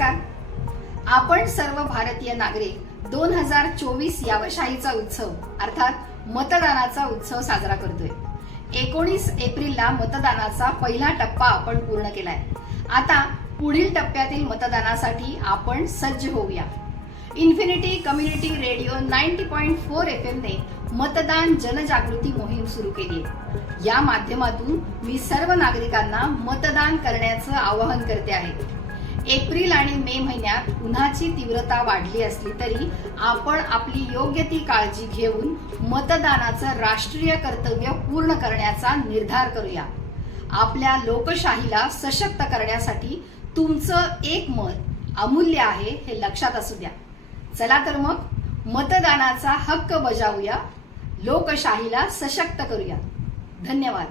नमस्कार. आपण सर्व भारतीय नागरिक 2024 या वशाहीचा उत्सव अर्थात मतदानाचा उत्सव साजरा करतोय. 19 एप्रिलला मतदानाचा पहिला टप्पा आपण पूर्ण केलाय. आता पुढील टप्प्यातील मतदानासाठी आपण सज्ज होऊया. इन्फिनिटी कम्युनिटी रेडिओ 90.4 FM ने मतदान जनजागृती मोहीम सुरू केली आहे. या माध्यमातून मी सर्व नागरिकांना मतदान करण्याचं आवाहन करते आहे. एप्रिल आणि मे महिन्यात उन्हाची तीव्रता वाढली असली तरी आपण आपली योग्य ती काळजी घेऊन मतदानाचं राष्ट्रीय कर्तव्य पूर्ण करण्याचा निर्धार करूया. आपल्या लोकशाहीला सशक्त करण्यासाठी तुमचं एक मत अमूल्य आहे हे लक्षात असू द्या. चला तर मग मतदानाचा हक्क बजावूया, लोकशाहीला सशक्त करूया. धन्यवाद.